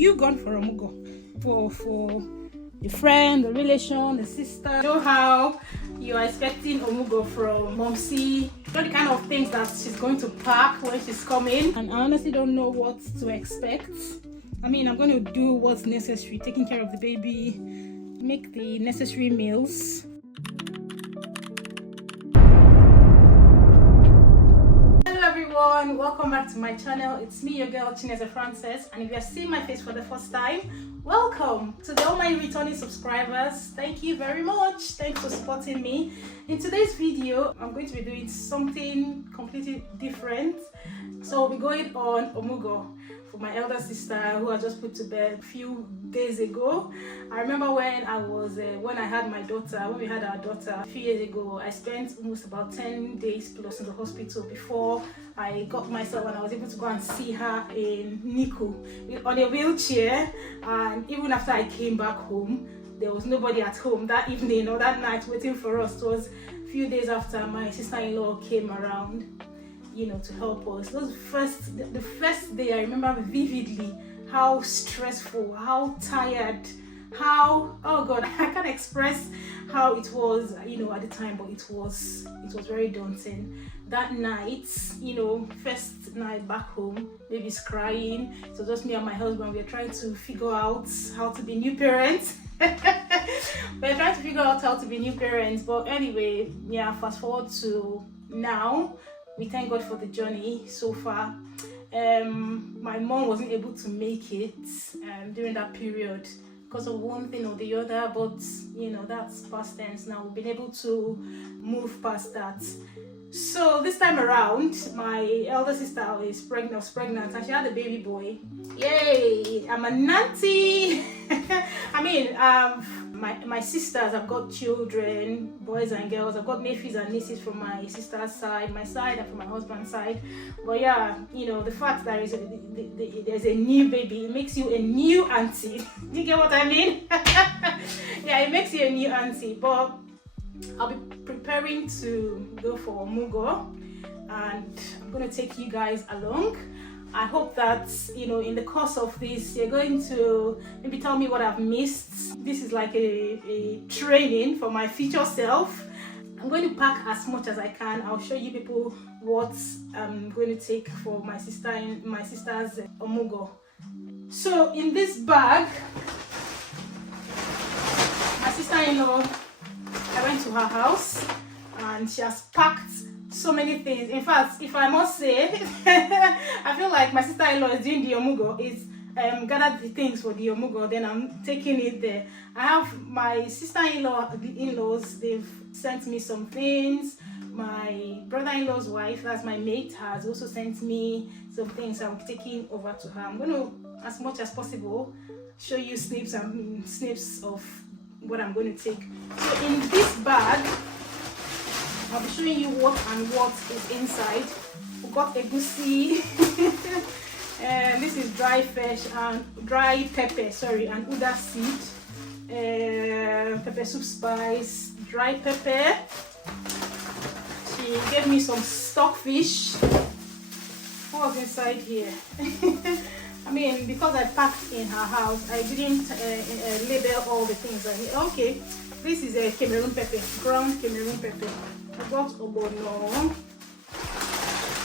you gone for Omugwo? For a friend, a relation, a sister? You know how you are expecting Omugwo from Momsi? You know the kind of things that she's going to pack when she's coming, and I honestly don't know what to expect. I mean, I'm going to do what's necessary, taking care of the baby, make the necessary meals. Hello everyone, welcome back to my channel. It's me, your girl Chineze Frances, and if you are seeing my face for the first time, welcome. To all my returning subscribers, thank you very much. Thanks for supporting me. In today's video, I'm going to be doing something completely different. So we'll be going on Omugwo for my elder sister who I just put to bed a few days ago. I remember when I had my daughter, when we had our daughter a few years ago, I spent almost about 10 days plus in the hospital before I got myself and I was able to go and see her in NICU on a wheelchair. And even after I came back home, there was nobody at home that evening or that night waiting for us. It was a few days after my sister-in-law came around, you know, to help us. The first day I remember vividly how stressful, how tired, how, oh god, I can't express how it was, you know, at the time, but it was very daunting. That night, you know, first night back home, baby's crying. So just me and my husband, we're trying to figure out how to be new parents. We're trying to figure out how to be new parents. But anyway, yeah, fast forward to now. We thank God for the journey so far. My mom wasn't able to make it during that period because of one thing or the other, but you know, that's past tense now. We've been able to move past that. So this time around, my elder sister was pregnant and she had a baby boy. Yay! I'm a nanty. I mean, my sisters have got children, boys and girls. I've got nephews and nieces from my sister's side, my side, and from my husband's side. But yeah, you know, the fact that there's a new baby, it makes you a new auntie. Do you get what I mean? Yeah, it makes you a new auntie. But I'll be preparing to go for Omugwo, and I'm going to take you guys along. I hope that, you know, in the course of this, you're going to maybe tell me what I've missed. This is like a training for my future self. I'm going to pack as much as I can. I'll show you people what I'm going to take for my sister's Omugwo. So in this bag, my sister-in-law, I went to her house and she has packed so many things. In fact, if I must say, I feel like my sister-in-law is doing the Omugwo, is gathered the things for the Omugwo, then I'm taking it there. I have my sister-in-law, the in-laws, they've sent me some things. My brother-in-law's wife, that's my mate, has also sent me some things I'm taking over to her. I'm going to, as much as possible, show you snips of what I'm going to take. So in this bag, I'll be showing you what is inside. We got egusi, and this is dry fish and dry pepper, and uda seed, pepper soup spice, dry pepper. She gave me some stockfish. What was inside here? I mean, because I packed in her house, I didn't label all the things. Okay, this is a Cameroon pepper, ground Cameroon pepper. I got obono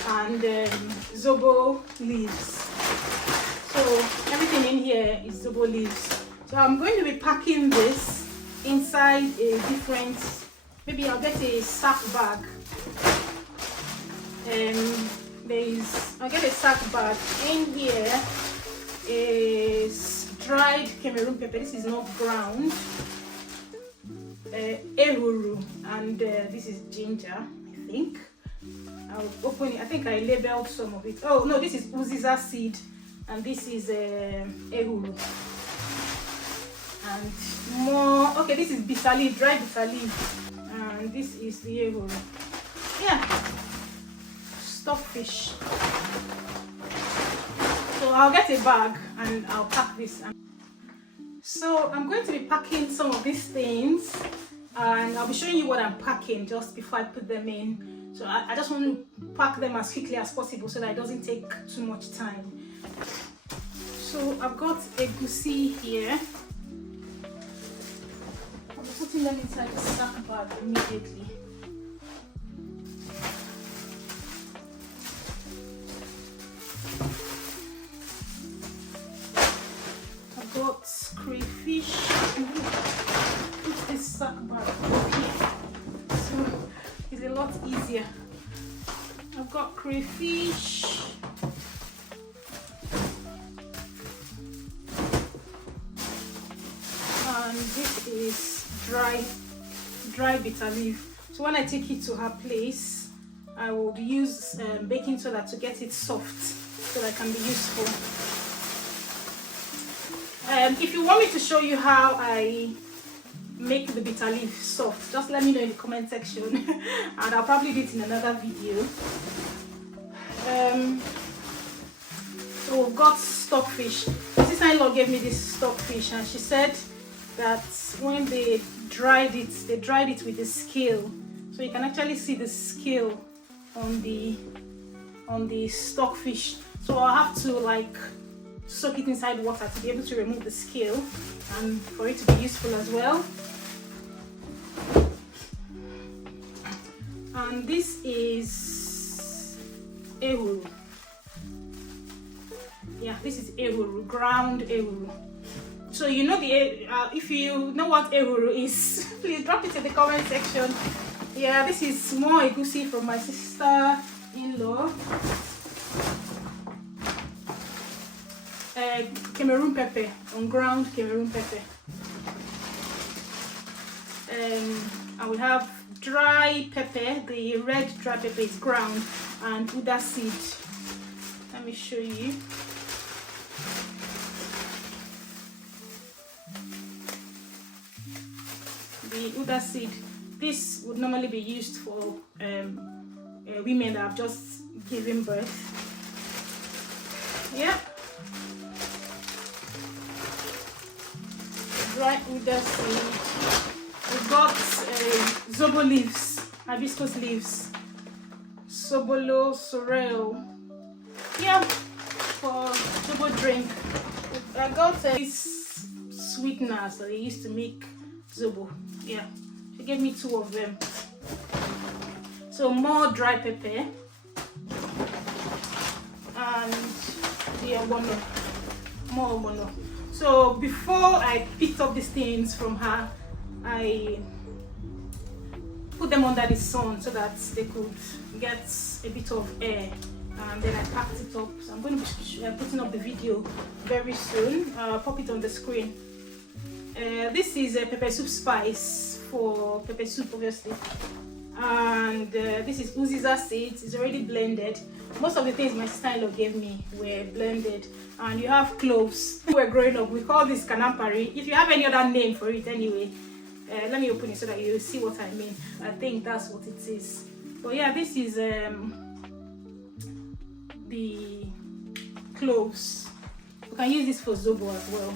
and zobo leaves. So everything in here is zobo leaves. So I'm going to be packing this inside a different, maybe I'll get a sack bag. I'll get a sack bag. In here is dried Cameroon pepper. This is not ground. Ehuru, and this is ginger, I think. I'll open it. I think I labeled some of it. Oh no, this is uziza seed, and this is ehuru. And more. Okay, this is bitter leaf, dry bitter leaf, and this is the ehuru. Yeah, stockfish. So I'll get a bag and I'll pack this. So I'm going to be packing some of these things, and I'll be showing you what I'm packing just before I put them in. So I just want to pack them as quickly as possible so that it doesn't take too much time. So I've got egusi here. I'm putting them inside the sack bag immediately. I've got crayfish. Put this sack bag up here, so it's a lot easier. I've got crayfish. And this is dry bitter leaf. So when I take it to her place, I would use baking soda to get it soft so that it can be useful. If you want me to show you how I make the bitter leaf soft, just let me know in the comment section and I'll probably do it in another video. So we've got stockfish. My sister-in-law gave me this stockfish and she said that when they dried it with the scale, so you can actually see the scale on the stockfish. So I'll have to like soak it inside water to be able to remove the scale and for it to be useful as well. And this is ehuru. Yeah, this is ehuru, ground ehuru. So you know if you know what ehuru is, please drop it in the comment section. Yeah, this is more egusi from my sister-in-law. Cameroon pepper, on ground Cameroon pepper. I will have dry pepper. The red dry pepper is ground, and uda seed. Let me show you. The uda seed. This would normally be used for women that have just given birth. Yeah. Dry uda seed. We've got zobo leaves, hibiscus leaves, sobolo, sorrel. Yeah, for zobo drink. I got this sweeteners that they used to make zobo. Yeah, she gave me 2 of them. So more dry pepper and the ogbono, more ogbono. So before I picked up these things from her, I put them under the sun so that they could get a bit of air, and then I packed it up. So I'm going to be putting up the video very soon. I'll pop it on the screen. This is a pepper soup spice for pepper soup, obviously, and this is uziza seeds. It's already blended. Most of the things my sister-in-law gave me were blended. And you have cloves. When we were growing up, we call this kanampari. If you have any other name for it anyway, let me open it so that you see what I mean. I think that's what it is. But yeah, this is the cloves. You can use this for zobo as well.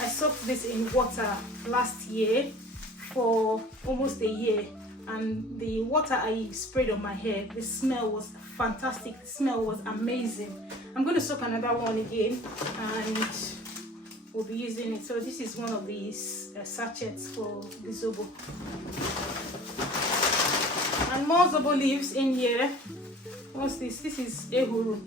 I soaked this in water last year for almost a year, and the water I sprayed on my hair, the smell was fantastic. The smell was amazing. I'm going to soak another one again and we'll be using it. So this is one of these sachets for the zobo. And more zobo leaves in here. What's this? This is ehuru.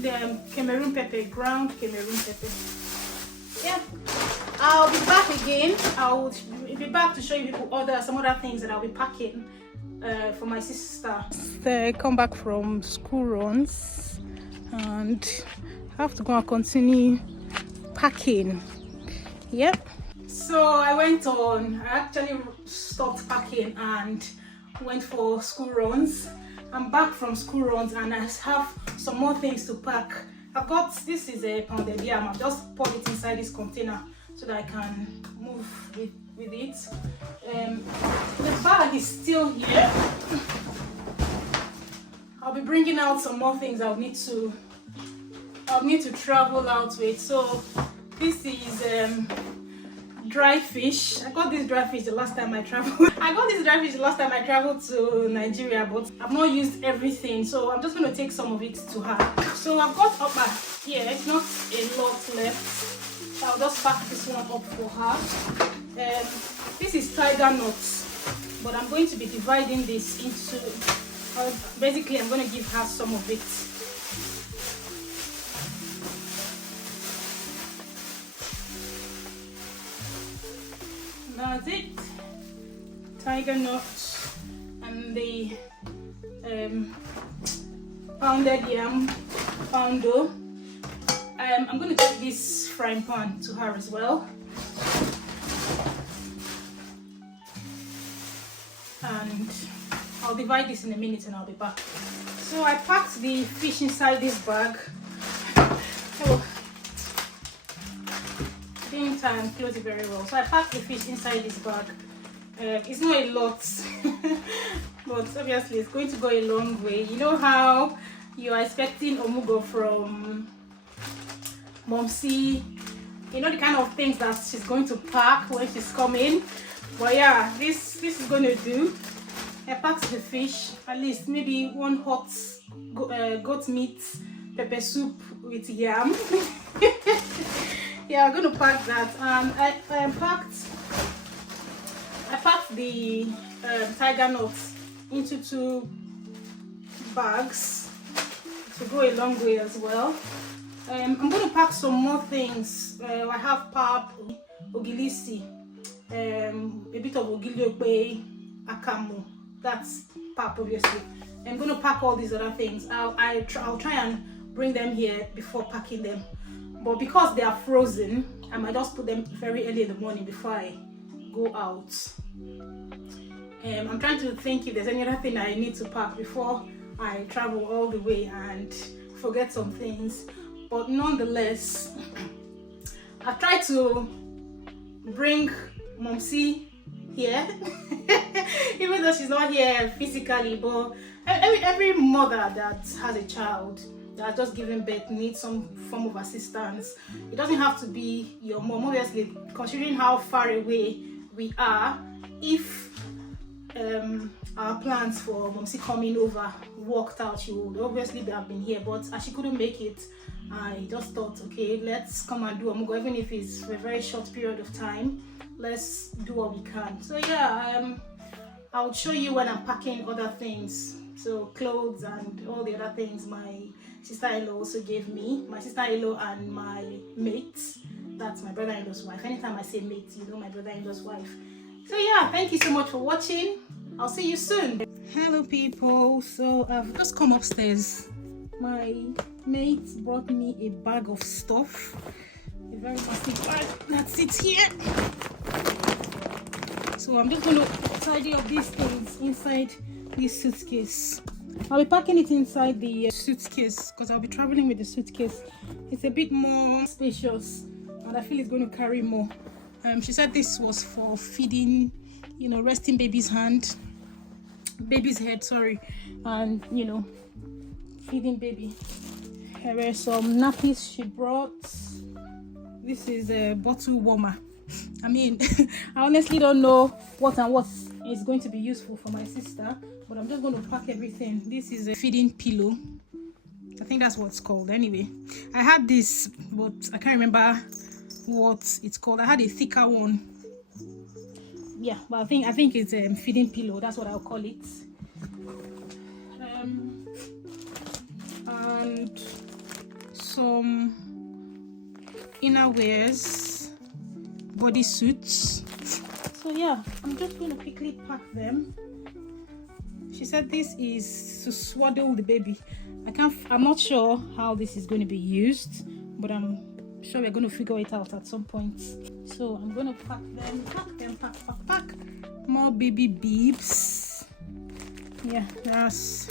The Cameroon pepper, ground Cameroon pepper. Yeah, I'll be back again. I'll be back to show you people some other things that I'll be packing for my sister. They come back from school runs and I have to go and continue packing. Yep. So I actually stopped packing and went for school runs. I'm back from school runs and I have some more things to pack. This is a pounded yam. I've just poured it inside this container so that I can move with it. The bag is still here. I'll be bringing out some more things I'll need to travel out with. So this is dry fish. I got this dry fish the last time I traveled. I got this dry fish the last time I traveled to Nigeria, but I've not used everything, so I'm just going to take some of it to her. So I've got upper here. It's not a lot left. So I'll just pack this one up for her. This is tiger nuts, but I'm going to be dividing this into. Basically, I'm going to give her some of it. That's it. Tiger nuts and the pounded yam poundo. I'm going to take this frying pan to her as well. And I'll divide this in a minute and I'll be back. So I packed the fish inside this bag. Oh, I didn't close it very well. So I packed the fish inside this bag. It's not a lot, but obviously it's going to go a long way. You know how you are expecting Omugwo from Momsi, you know the kind of things that she's going to pack when she's coming. But yeah, this is going to do. I packed the fish, at least maybe one hot goat meat pepper soup with yam. Yeah, I'm going to pack that. And I packed the tiger nuts into 2 bags to go a long way as well. I'm going to pack some more things. I have pap, ogilisi, a bit of ogiliope, akamu. That's pap, obviously. I'm going to pack all these other things. I'll try and bring them here before packing them. But because they are frozen, I might just put them very early in the morning before I go out. I'm trying to think if there's any other thing I need to pack before I travel all the way and forget some things. But nonetheless, I've tried to bring Momsi here, even though she's not here physically. But every mother that has a child that just giving birth needs some form of assistance. It doesn't have to be your mom, obviously, considering how far away we are. If our plans for Momsi coming over worked out, she would obviously have been here, but as she couldn't make it, I just thought, okay, let's come and do Omugwo, even if it's for a very short period of time. Let's do what we can. So yeah, I'll show you when I'm packing other things, so clothes and all the other things my sister-in-law also gave me. My sister-in-law and my mate, that's my brother-in-law's wife. Anytime I say mate, you know my brother-in-law's wife. So yeah, thank you so much for watching. I'll see you soon. Hello people, so I've just come upstairs. My mate brought me a bag of stuff, a very plastic bag that sits here. So I'm just going to tidy up these things inside this suitcase. I'll be packing it inside the suitcase because I'll be traveling with the suitcase. It's a bit more spacious and I feel it's going to carry more. She said this was for feeding, you know, resting baby's head, sorry, and you know, feeding baby. Here are some nappies she brought. This is a bottle warmer. I mean, I honestly don't know what is going to be useful for my sister, but I'm just going to pack everything. This is a feeding pillow. I think that's what it's called. Anyway, I had this, but I can't remember what it's called. I had a thicker one. Yeah, but I think it's a feeding pillow. That's what I'll call it. And some inner wears, body suits. So yeah, I'm just going to quickly pack them. She said this is to swaddle the baby. I'm not sure how this is going to be used, but I'm sure we're going to figure it out at some point. So I'm going to pack them. Pack. More baby bibs. Yeah, there's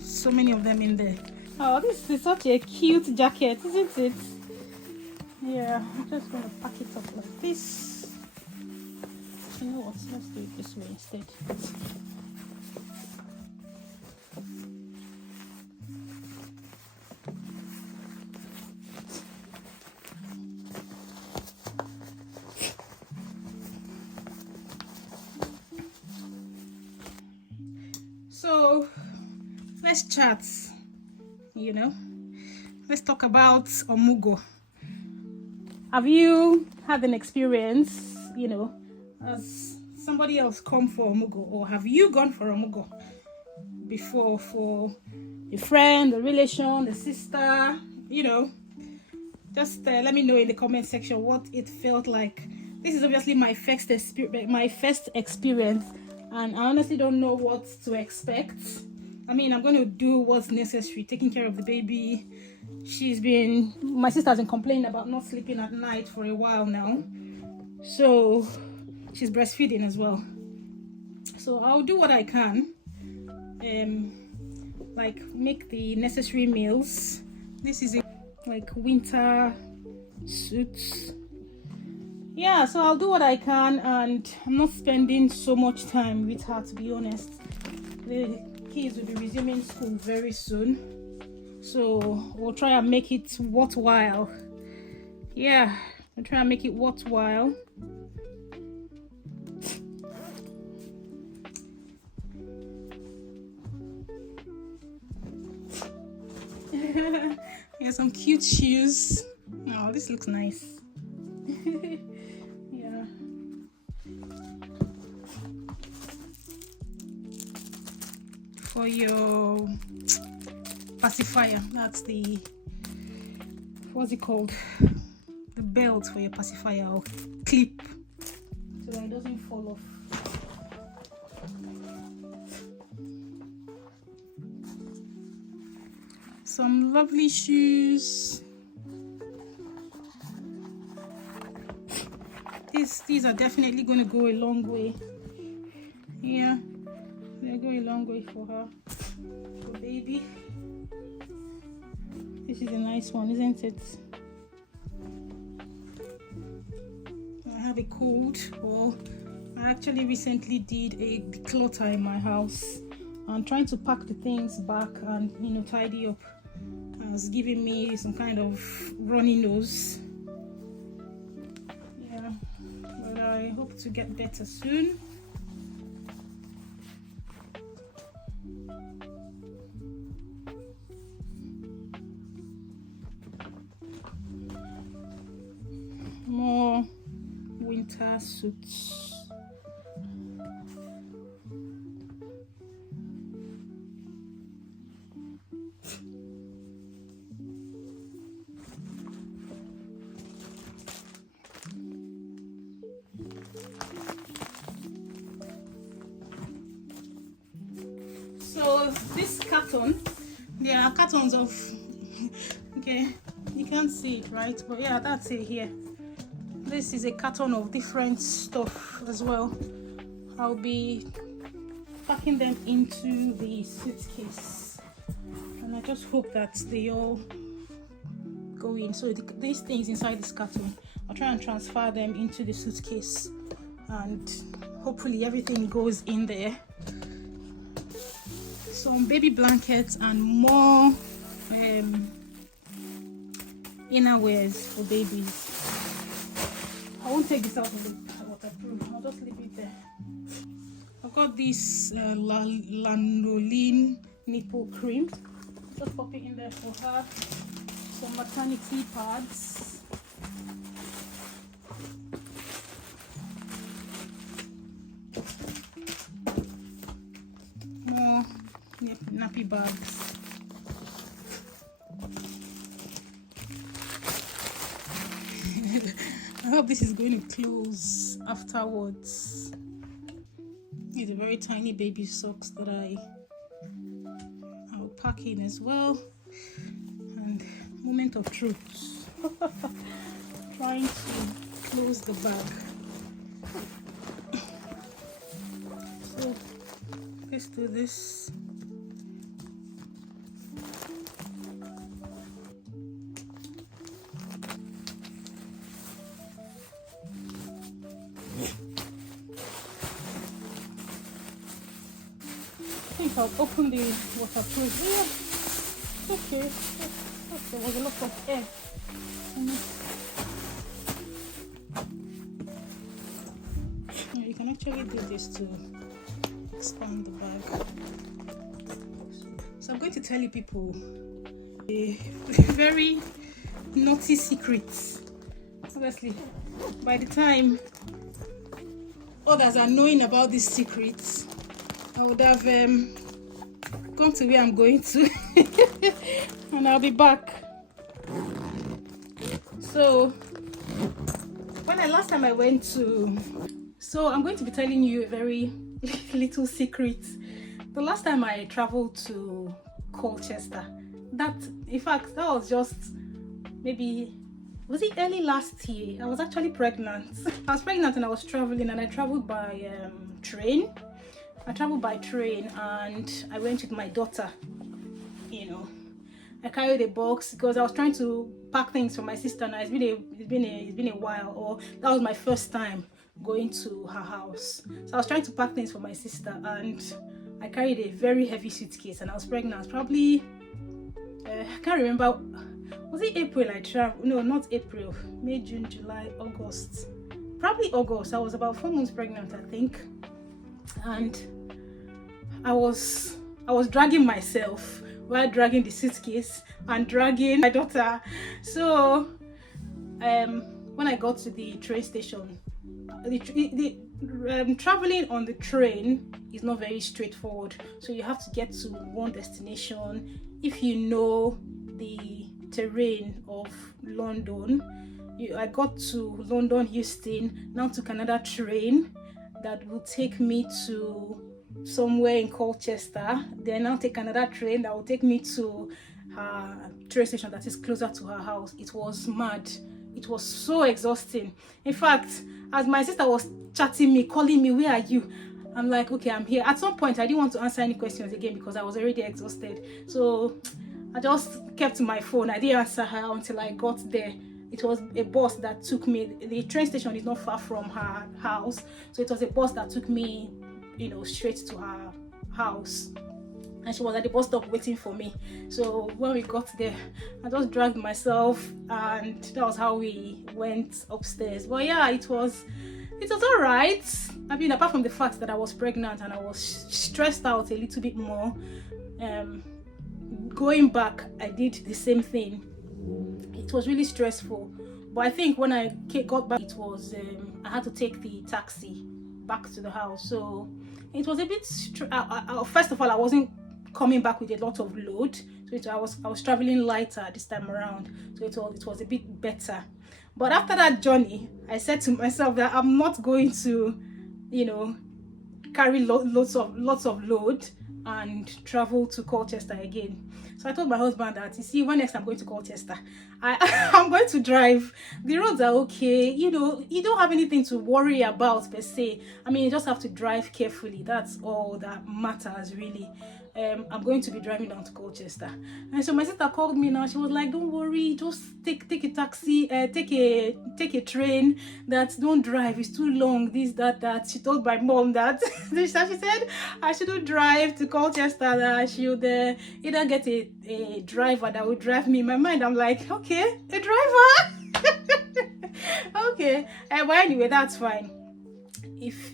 so many of them in there. Oh, this is such a cute jacket, isn't it? Yeah, I'm just going to pack it up like this. You know what? Let's do it this way instead. let's chat. Let's talk about Omugwo. Have you had an experience, has somebody else come for Omugwo, or have you gone for Omugwo before, for a friend, a relation, a sister? Just let me know in the comment section what it felt like. This is obviously my first experience, and I honestly don't know what to expect. I'm going to do what's necessary, taking care of the baby. My sister's been complaining about not sleeping at night for a while now, so she's breastfeeding as well. So I'll do what I can, like make the necessary meals. This is like winter suits. Yeah, so I'll do what I can, and I'm not spending so much time with her, to be honest. The kids will be resuming school very soon, so we'll try and make it worthwhile. Yeah, we'll try and make it worthwhile. Yeah, some cute shoes. Oh, this looks nice. Yeah. For your pacifier, that's the, what's it called? The belt for your pacifier, or clip, so that it doesn't fall off. Some lovely shoes. These are definitely going to go a long way. Yeah, they'll go a long way for her, for baby. This is a nice one, isn't it? I have a cold, or I actually recently did a declutter in my house. I'm trying to pack the things back and tidy up. It's giving me some kind of runny nose. Yeah, but I hope to get better soon. More winter suits. So this carton, there are cartons of okay, you can't see it, right? But yeah, that's it here. This is a carton of different stuff as well. I'll be packing them into the suitcase, and I just hope that they all go in. So these things inside this carton, I'll try and transfer them into the suitcase, and hopefully everything goes in there. Some baby blankets and more innerwears for babies. I won't take this out of the waterproof, I'll just leave it there. I've got this lanolin nipple cream. Just pop it in there for her. Some maternity pads. More nappy bags. I hope this is going to close afterwards. These are very tiny baby socks that I'll pack in as well. And moment of truth. Trying to close the bag. So let's do this. I think I'll open the waterproof. Yeah, okay. There was a lot of air. Yeah, you can actually do this to expand the bag. So I'm going to tell you people a very naughty secret. Honestly, by the time others are knowing about these secrets, I would have gone to where I'm going to and I'll be back. So last time I went to, so I'm going to be telling you a very little secret. The last time I traveled to Colchester, that in fact that was just maybe, was it early last year? I was actually pregnant. I was pregnant and I was traveling, and I traveled by train. I traveled by train and I went with my daughter. You know, I carried a box because I was trying to pack things for my sister. Now it's been a while, or that was my first time going to her house. So I was trying to pack things for my sister, and I carried a very heavy suitcase, and I was pregnant. Probably I can't remember. Was it April I traveled? No, not April. May, June, July, August. Probably August. I was about 4 months pregnant, I think. And I was dragging myself while dragging the suitcase and dragging my daughter. So when I got to the train station, traveling on the train is not very straightforward. So you have to get to one destination. If you know the terrain of London, I got to London Euston, now took another train that will take me to somewhere in Colchester, then I'll take another train that will take me to her train station that is closer to her house. It was mad. It was so exhausting. In fact, as my sister was chatting me, calling me, "Where are you?" I'm like, "Okay, I'm here." At some point I didn't want to answer any questions again because I was already exhausted, so I just kept my phone. I didn't answer her until I got there. It was a bus that took me. The train station is not far from her house, so it was a bus that took me, straight to her house. And she was at the bus stop waiting for me. So when we got there, I just dragged myself, and that was how we went upstairs. But yeah, it was all right. I mean, apart from the fact that I was pregnant and I was stressed out a little bit more. Going back, I did the same thing. It was really stressful, but I think when I got back, it was I had to take the taxi back to the house. So it was a bit first of all, I wasn't coming back with a lot of load, so I was traveling lighter this time around, so it was a bit better. But after that journey, I said to myself that I'm not going to carry lots of load and travel to Colchester again. So I told my husband that, you see, when next I'm going to Colchester, I'm going to drive. The roads are okay, you don't have anything to worry about per se. I mean, you just have to drive carefully. That's all that matters, really. I'm going to be driving down to Colchester. And so my sister called me now. She was like, "Don't worry, just take a taxi, take a train. Don't drive, it's too long, this, that." She told my mom that she said I shouldn't drive to Colchester, that I should either get a driver that would drive me. In my mind, I'm like, okay, a driver. Okay, but anyway, that's fine.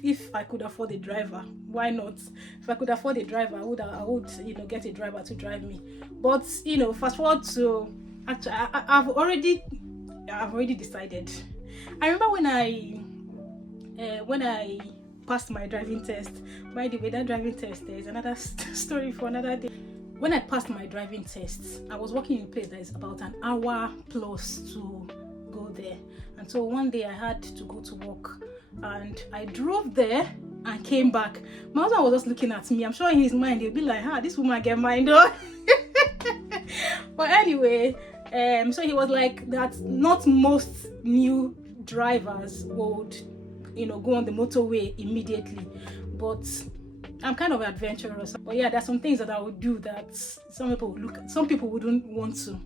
If I could afford a driver, why not? If I could afford a driver, I would get a driver to drive me. But fast forward to, actually, I've already decided. I remember when I passed my driving test. By the way, that driving test is another story for another day. When I passed my driving test, I was working in a place that is about an hour plus to go there, and so one day I had to go to work. And I drove there and came back. My husband was just looking at me. I'm sure in his mind he'll be like, this woman get mind though. But anyway, so he was like that. Not most new drivers would, go on the motorway immediately. But I'm kind of adventurous. But yeah, there's some things that I would do that some people wouldn't want to.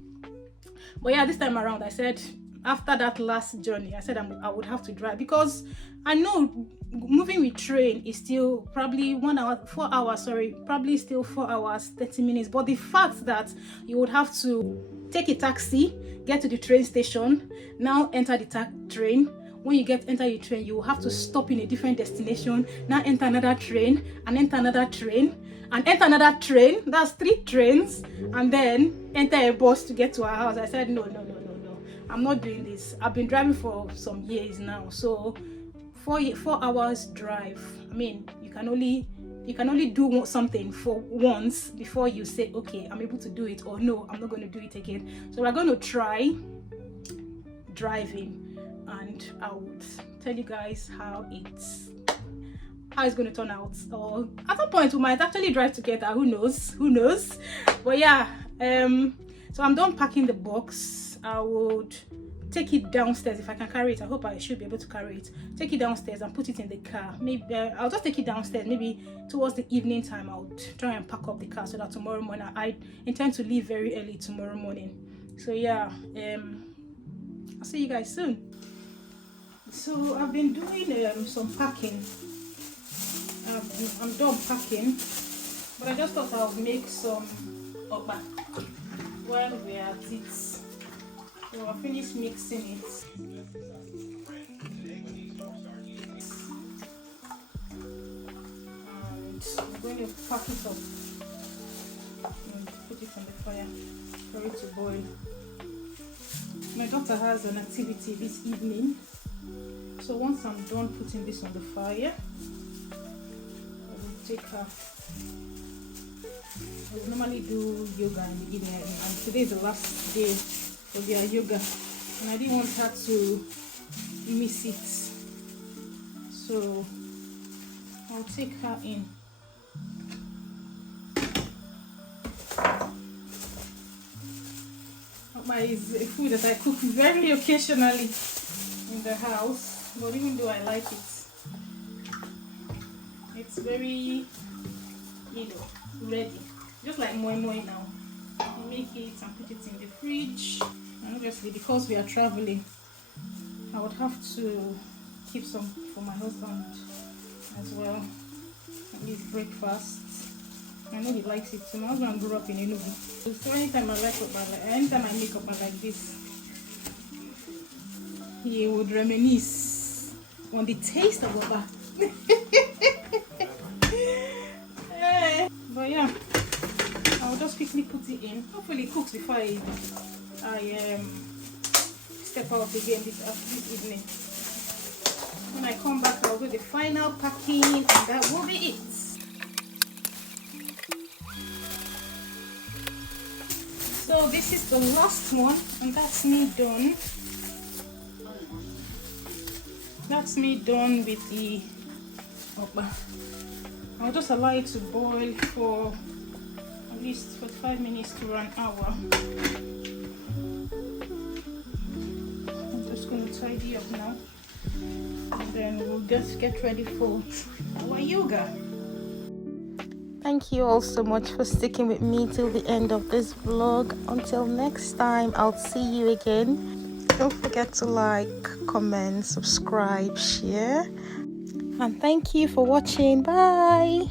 But yeah, this time around, I said, after that last journey, I said I would have to drive, because I know moving with train is still probably 1 hour, 4 hours, probably still 4 hours, 30 minutes. But the fact that you would have to take a taxi, get to the train station, now enter the train, when you enter your train, you will have to stop in a different destination, now enter another train, and enter another train, and enter another train. That's 3 trains, and then enter a bus to get to our house. I said, no, I'm not doing this. I've been driving for some years now, so 4 hours drive. I mean, you can only do something for once before you say, okay, I'm able to do it, or no, I'm not going to do it again. So we're going to try driving, and I would tell you guys how it's going to turn out. Or at some point we might actually drive together. Who knows? But yeah, so I'm done packing the box. I would take it downstairs if I can carry it. I hope I should be able to carry it. Take it downstairs and put it in the car. Maybe I'll just take it downstairs. Maybe towards the evening time I'll try and pack up the car so that tomorrow morning, I intend to leave very early tomorrow morning. So yeah, I'll see you guys soon. So I've been doing some packing. I'm done packing, but I just thought I'll make some okpa while we're at it. So I'll finish mixing it. And I'm going to pack it up and put it on the fire for it to boil. My daughter has an activity this evening, so once I'm done putting this on the fire, I will take her. I will normally do yoga in the evening, and today is the last day of their yoga, and I didn't want her to miss it, so I'll take her in. Okpa is a food that I cook very occasionally in the house, but even though I like it, it's very, ready, just like moi moi now. You make it and put it in the fridge, and obviously because we are traveling, I would have to keep some for my husband as well, at least breakfast. I know he likes it too. My husband grew up in Enugu, so anytime I make okpa like this, he would reminisce on the taste of okpa. But yeah, I'll just quickly put it in. Hopefully it cooks before I step out again this evening. When I come back, I'll do the final packing, and that will be it. So this is the last one, and that's me done. That's me done with the okpa. I'll just allow it to boil for at least 45 minutes to an hour. I'm just going to tidy up now, and then we'll just get ready for our yoga. Thank you all so much for sticking with me till the end of this vlog. Until next time, I'll see you again. Don't forget to like, comment, subscribe, share. And thank you for watching. Bye.